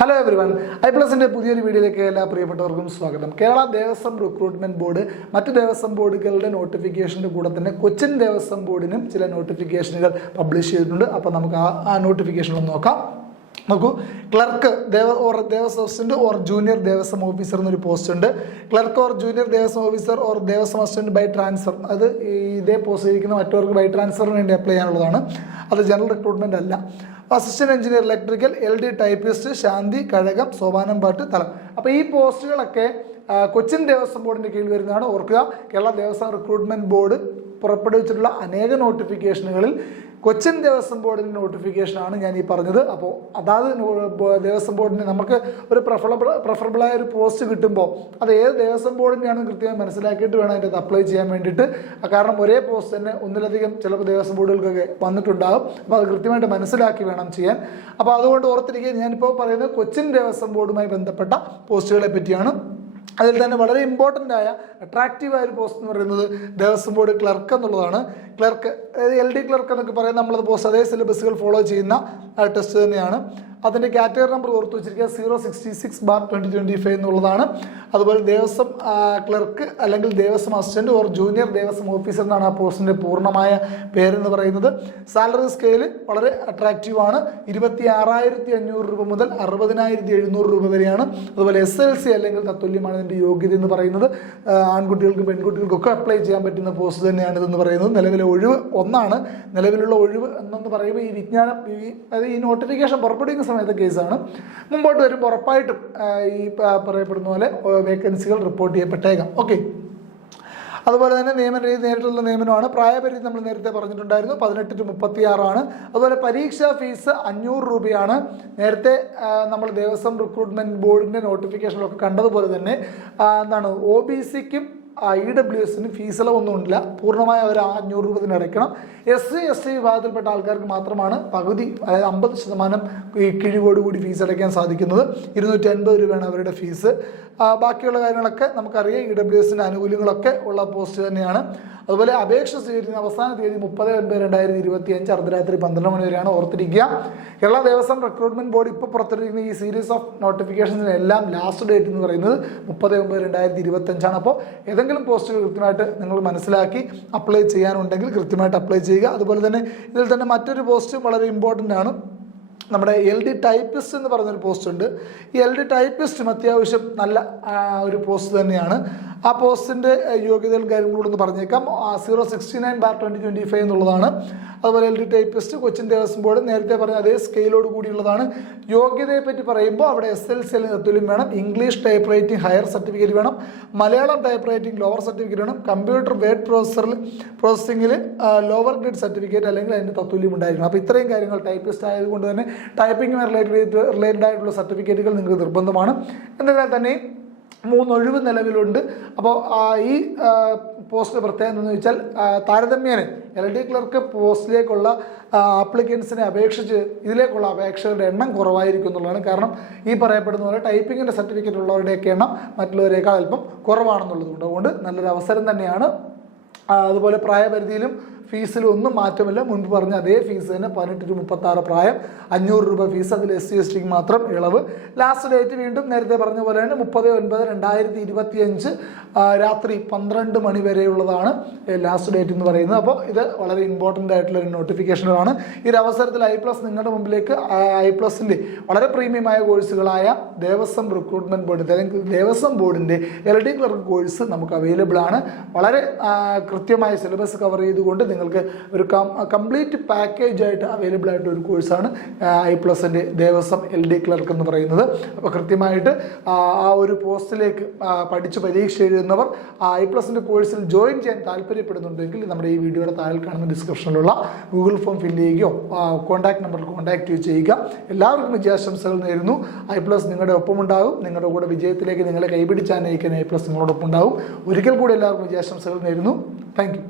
Hello everyone, ഐപ്ലസിൻ്റെ പുതിയൊരു വീഡിയോയിലേക്ക് എല്ലാ പ്രിയപ്പെട്ടവർക്കും സ്വാഗതം. കേരള ദേവസ്വം റിക്രൂട്ട്മെന്റ് ബോർഡ് മറ്റ് ദേവസ്വം ബോർഡുകളുടെ നോട്ടിഫിക്കേഷൻ്റെ കൂടെ തന്നെ കൊച്ചിൻ ദേവസ്വം ബോർഡിനും ചില നോട്ടിഫിക്കേഷനുകൾ പബ്ലിഷ് ചെയ്തിട്ടുണ്ട്. അപ്പോൾ നമുക്ക് ആ നോട്ടിഫിക്കേഷൻ ഒന്ന് നോക്കാം. നോക്കൂ, clerk Devaswom assistant or junior Devaswom officer എന്നൊരു പോസ്റ്റ് ഉണ്ട്. Clerk or junior Devaswom officer or Devaswom assistant by transfer. അത് ഇതേ പോസ്റ്റ് ഇരിക്കുന്ന മറ്റവർക്ക് ബൈ ട്രാൻസ്ഫറിന് വേണ്ടി അപ്ലൈ ചെയ്യാനുള്ളതാണ്. അത് ജനറൽ റിക്രൂട്ട്മെന്റ് അല്ല. Assistant engineer electrical, LD typist, ശാന്തി, കഴകം, സോപാനംപാട്ട്, തലം. അപ്പോൾ ഈ പോസ്റ്റുകളൊക്കെ കൊച്ചിൻ ദേവസ്വം ബോർഡിൻ്റെ കീഴിൽ വരുന്നതാണ്. ഓർക്കുക, കേരള ദേവസ്വം റിക്രൂട്ട്മെന്റ് ബോർഡ് പുറപ്പെടുവിച്ചിട്ടുള്ള അനേക നോട്ടിഫിക്കേഷനുകളിൽ കൊച്ചിൻ ദേവസ്വം ബോർഡിൻ്റെ നോട്ടിഫിക്കേഷനാണ് ഞാൻ ഈ പറഞ്ഞത്. അപ്പോൾ അതാത് ദേവസ്വം ബോർഡിന് നമുക്ക് ഒരു പ്രിഫറബിളായ ഒരു പോസ്റ്റ് കിട്ടുമ്പോൾ അത് ഏത് ദേവസ്വം ബോർഡിൻ്റെയാണെന്ന് കൃത്യമായി മനസ്സിലാക്കിയിട്ട് വേണം അതിൻ്റെ അപ്ലൈ ചെയ്യാൻ വേണ്ടിയിട്ട്. കാരണം ഒരേ പോസ്റ്റ് തന്നെ ഒന്നിലധികം ചിലപ്പോൾ ദേവസ്വം ബോർഡുകൾക്കൊക്കെ വന്നിട്ടുണ്ടാകും. അപ്പോൾ അത് കൃത്യമായിട്ട് മനസ്സിലാക്കി വേണം ചെയ്യാൻ. അപ്പോൾ അതുകൊണ്ട് ഓർത്തിരിക്കുക, ഞാനിപ്പോൾ പറയുന്നത് കൊച്ചിൻ ദേവസ്വം ബോർഡുമായി ബന്ധപ്പെട്ട പോസ്റ്റുകളെ പറ്റിയാണ്. അതിൽ തന്നെ വളരെ ഇമ്പോർട്ടൻ്റ് ആയ അട്രാക്റ്റീവായ ഒരു പോസ്റ്റ് എന്ന് പറയുന്നത് ദേവസ്വം ബോർഡ് ക്ലർക്ക് എന്നുള്ളതാണ്. ക്ലർക്ക്, LD ക്ലർക്ക് എന്നൊക്കെ പറയുന്നത് നമ്മളത് പോസ്റ്റ് അതേ സിലബസുകൾ ഫോളോ ചെയ്യുന്ന ടെസ്റ്റ് തന്നെയാണ്. അതിൻ്റെ കാറ്റഗറി നമ്പർ ഓർത്ത് വെച്ചിരിക്കുക 066/2025 എന്നുള്ളതാണ്. അതുപോലെ ദേവസ്വം ക്ലർക്ക് അല്ലെങ്കിൽ Devaswom assistant or junior Devaswom officer എന്നാണ് ആ പോസ്റ്റിൻ്റെ പൂർണ്ണമായ പേരെന്ന് പറയുന്നത്. സാലറി സ്കെയിൽ വളരെ അട്രാക്റ്റീവാണ്. 26,500 രൂപ മുതൽ 60,700 രൂപ വരെയാണ്. അതുപോലെ SLC അല്ലെങ്കിൽ തത്തുല്യമാണ് ഇതിൻ്റെ യോഗ്യത എന്ന് പറയുന്നത്. ആൺകുട്ടികൾക്കും പെൺകുട്ടികൾക്കൊക്കെ അപ്ലൈ ചെയ്യാൻ പറ്റുന്ന പോസ്റ്റ് തന്നെയാണ് ഇതെന്ന് പറയുന്നത്. നിലവിലെ ഒഴിവ് ഒന്നാണ്. നിലവിലുള്ള ഒഴിവ് എന്നെന്ന് പറയുമ്പോൾ ഈ വിജ്ഞാനം ഈ നോട്ടിഫിക്കേഷൻ പുറപ്പെടുവിക്കുന്ന സമയത്തെ കേസാണ്. മുമ്പോട്ട് വരുമ്പോൾ ഉറപ്പായിട്ടും ഈ പറയപ്പെടുന്ന പോലെ വേക്കൻസികൾ റിപ്പോർട്ട് ചെയ്യപ്പെട്ടേക്കാം. ഓക്കെ, അതുപോലെ തന്നെ നിയമന രീതി നേരിട്ടുള്ള നിയമനമാണ്. പ്രായപരിധി നമ്മൾ നേരത്തെ പറഞ്ഞിട്ടുണ്ടായിരുന്നു, 18 to 36 അതുപോലെ പരീക്ഷാ ഫീസ് 500 രൂപയാണ്. നേരത്തെ നമ്മൾ ദേവസ്വം റിക്രൂട്ട്മെന്റ് ബോർഡിൻ്റെ നോട്ടിഫിക്കേഷനിലൊക്കെ കണ്ടതുപോലെ തന്നെ എന്താണ് OBCക്കും EWSന് ഫീസിളവൊന്നുമില്ല. പൂർണ്ണമായ ഒരു 500 രൂപ തന്നെ അടയ്ക്കണം. SC/ST വിഭാഗത്തിൽപ്പെട്ട ആൾക്കാർക്ക് മാത്രമാണ് പകുതി, അതായത് 50% ഈ കിഴിവോടുകൂടി ഫീസ് അടയ്ക്കാൻ സാധിക്കുന്നത്. 250 രൂപയാണ് അവരുടെ ഫീസ്. ബാക്കിയുള്ള കാര്യങ്ങളൊക്കെ നമുക്കറിയാം. EWSൻ്റെ ആനുകൂല്യങ്ങളൊക്കെ ഉള്ള പോസ്റ്റ് തന്നെയാണ്. അതുപോലെ അപേക്ഷ സ്വീകരിക്കുന്ന അവസാന തീയതി 30/9/2025 അർദ്ധരാത്രി 12 മണി വരെയാണ്. ഓർത്തിരിക്കുക, കേരള ദേവസ്വം റിക്രൂട്ട്മെന്റ് ബോർഡ് ഇപ്പോൾ പുറത്തിരിക്കുന്ന ഈ സീരീസ് ഓഫ് നോട്ടിഫിക്കേഷൻസിനെല്ലാം ലാസ്റ്റ് ഡേറ്റ് എന്ന് പറയുന്നത് 30/9/2025. അപ്പോൾ ഏതെങ്കിലും പോസ്റ്റുകൾ കൃത്യമായിട്ട് നിങ്ങൾ മനസ്സിലാക്കി അപ്ലൈ ചെയ്യാനുണ്ടെങ്കിൽ കൃത്യമായിട്ട് അപ്ലൈ ചെയ്യുക. അതുപോലെ തന്നെ ഇതിൽ തന്നെ മറ്റൊരു പോസ്റ്റും വളരെ ഇമ്പോർട്ടൻ്റ് ആണ്. നമ്മുടെ LD ടൈപ്പിസ്റ്റ് എന്ന് പറഞ്ഞൊരു പോസ്റ്റ് ഉണ്ട്. ഈ LD ടൈപ്പിസ്റ്റും അത്യാവശ്യം നല്ല ഒരു പോസ്റ്റ് തന്നെയാണ്. ആ പോസ്റ്റിൻ്റെ യോഗ്യതകളും കാര്യങ്ങളോടൊന്ന് പറഞ്ഞേക്കാം. 069/2025 എന്നുള്ളതാണ്. അതുപോലെ LD typist Cochin Devaswom board നേരത്തെ പറഞ്ഞ അതേ സ്കെയിലോട് കൂടിയുള്ളതാണ്. യോഗ്യതയെ പറ്റി പറയുമ്പോൾ അവിടെ SLC അല്ലെങ്കിൽ തത്തുല്യം വേണം. English type writing higher certificate വേണം. Malayalam type writing lower certificate വേണം. കമ്പ്യൂട്ടർ വേർഡ് പ്രോസസ്സിങ്ങിൽ ലോവർ ഗ്രേഡ് സർട്ടിഫിക്കറ്റ് അല്ലെങ്കിൽ അതിൻ്റെ തത്തുല്യം ഉണ്ടായിരിക്കണം. അപ്പോൾ ഇത്രയും കാര്യങ്ങൾ ടൈപ്പിസ്റ്റ് ആയതുകൊണ്ട് തന്നെ ടൈപ്പിംഗ് റിലേറ്റഡ് ആയിട്ടുള്ള സർട്ടിഫിക്കറ്റുകൾ നിങ്ങൾക്ക് നിർബന്ധമാണ്. എന്നിരുന്നാൽ തന്നെ 3 ഒഴിവ് നിലവിലുണ്ട്. അപ്പോൾ ഈ പോസ്റ്റ് പ്രത്യേകം എന്താണെന്ന് വെച്ചാൽ താരതമ്യേന LD ക്ലർക്ക് പോസ്റ്റിലേക്കുള്ള ആപ്ലിക്കൻസിനെ അപേക്ഷിച്ച് ഇതിലേക്കുള്ള അപേക്ഷകളുടെ എണ്ണം കുറവായിരിക്കും എന്നുള്ളതാണ്. കാരണം ഈ പറയപ്പെടുന്ന പോലെ ടൈപ്പിങ്ങിൻ്റെ സർട്ടിഫിക്കറ്റ് ഉള്ളവരുടെയൊക്കെ എണ്ണം മറ്റുള്ളവരേക്കാൾ അല്പം കുറവാണെന്നുള്ളതുകൊണ്ട് അതുകൊണ്ട് നല്ലൊരു അവസരം തന്നെയാണ്. അതുപോലെ പ്രായപരിധിയിലും ഫീസിലും ഒന്നും മാറ്റമില്ല. മുൻപ് പറഞ്ഞ അതേ ഫീസ് തന്നെ 18 to 36 പ്രായം, 500 രൂപ ഫീസ്. അതിൽ SC/STക്ക് മാത്രം ഇളവ്. ലാസ്റ്റ് ഡേറ്റ് വീണ്ടും നേരത്തെ പറഞ്ഞ പോലെ തന്നെ 30/9/2025 രാത്രി 12 മണി വരെയുള്ളതാണ് ലാസ്റ്റ് ഡേറ്റ് എന്ന് പറയുന്നത്. അപ്പോൾ ഇത് വളരെ ഇമ്പോർട്ടൻ്റ് ആയിട്ടുള്ള ഒരു നോട്ടിഫിക്കേഷനാണ്. ഈ ഒരു അവസരത്തിൽ ഐപ്ലസ് നിങ്ങളുടെ മുമ്പിലേക്ക് ഐപ്ലസിൻ്റെ വളരെ പ്രീമിയമായ കോഴ്സുകളായ ദേവസ്വം റിക്രൂട്ട്മെന്റ് ബോർഡ് അല്ലെങ്കിൽ ദേവസ്വം ബോർഡിൻ്റെ LD ക്ലർക്ക് കോഴ്സ് നമുക്ക് അവൈലബിൾ ആണ്. വളരെ കൃത്യമായ സിലബസ് കവർ ചെയ്തുകൊണ്ട് നിങ്ങൾക്ക് ഒരു കംപ്ലീറ്റ് പാക്കേജ് ആയിട്ട് അവൈലബിൾ ആയിട്ട് ഒരു കോഴ്സാണ് ഐപ്ലസിൻ്റെ ദേവസ്വം LD ക്ലർക്ക് എന്ന് പറയുന്നത്. അപ്പോൾ കൃത്യമായിട്ട് ആ ഒരു പോസ്റ്റിലേക്ക് പഠിച്ച് പരീക്ഷ എഴുതുന്നവർ ഐപ്ലസിൻ്റെ കോഴ്സിൽ ജോയിൻ ചെയ്യാൻ താല്പര്യപ്പെടുന്നുണ്ടെങ്കിൽ നമ്മുടെ ഈ വീഡിയോയുടെ താഴെ കാണുന്ന ഡിസ്ക്രിപ്ഷനിലുള്ള ഗൂഗിൾ ഫോം ഫില്ല് ചെയ്യുകയോ കോൺടാക്ട് നമ്പറിൽ കോൺടാക്ട് ചെയ്യുക. എല്ലാവർക്കും വിജയാശംസകൾ നേരുന്നു. ഐപ്ലസ് നിങ്ങളുടെ ഒപ്പമുണ്ടാകും. നിങ്ങളുടെ കൂടെ വിജയത്തിലേക്ക് നിങ്ങളെ കൈപിടിച്ചാൽ നയിക്കാൻ ഐപ്ലസ് നിങ്ങളോടൊപ്പം ഉണ്ടാകും. ഒരിക്കൽ കൂടി എല്ലാവർക്കും വിജയാശംസകൾ നേരുന്നു. Thank you.